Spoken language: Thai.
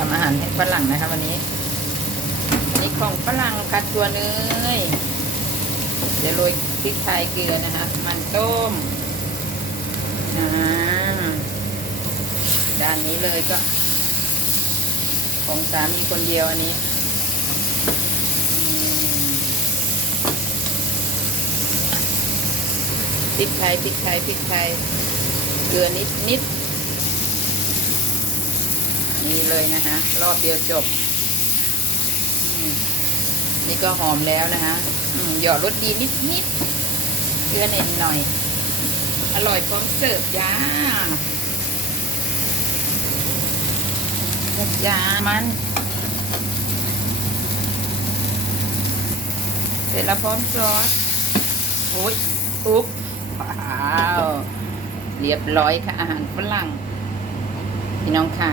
ทำอาหารให้ฝรั่งนะคะวันนี้อันนี้ของฝรั่งกัดตัวเนยเดี๋ยวโรยพริกไทยเกลือนะคะ มันต้มด้านนี้เลยก็ ของสามีคนเดียวอันนี้พริกไทยพริกไทยพริกไทยเกลือนิดนิด เลยนะคะ รอบเดียวจบ นี่ก็หอมแล้วนะคะหยอดรสดีนิดนิดเกลือเน่นหน่อย อร่อยพร้อมเสิร์ฟจ้าจ้ามัน เสร็จแล้วพร้อมซอสโอ้ยอุ๊บว้าว เรียบร้อยค่ะอาหารฝรั่งพี่น้องขา